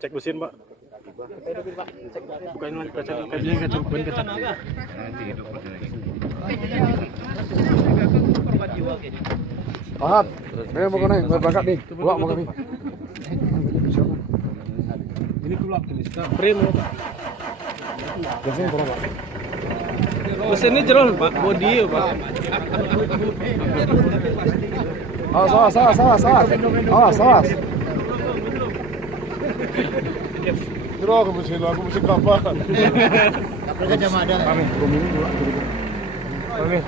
Cek mesin, Pak. Bukain lagi kaca, kaca. Nanti hidup lagi. Ahad, saya mau kena, mau berangkat nih. Bawa mau kami. Ini pula frame ya, Pak. Biasanya berapa, Pak? Mesinnya jelas, Pak. Bodi ya, Pak. Sawas. Terus aku mesti kapal. Mereka jam ada. Kami, Kami.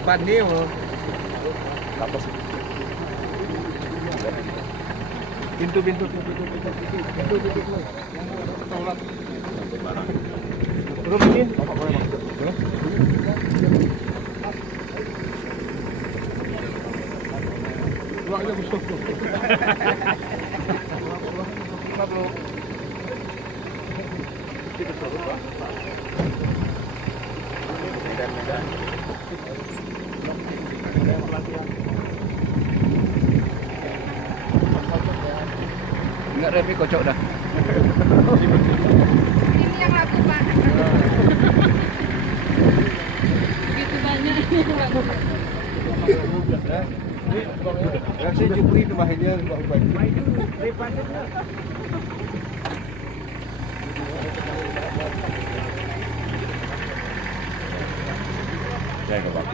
Pandai Apa sih? Pintu. Turun mesin. Bapak boleh masuk. Boleh? Dua aja busuk. Enggak Revi kocok dah. Ini yang laku Pak. Begitu banyak yang laku. Yang saya jepuri itu mahirnya Bapak. Ya, Bapak.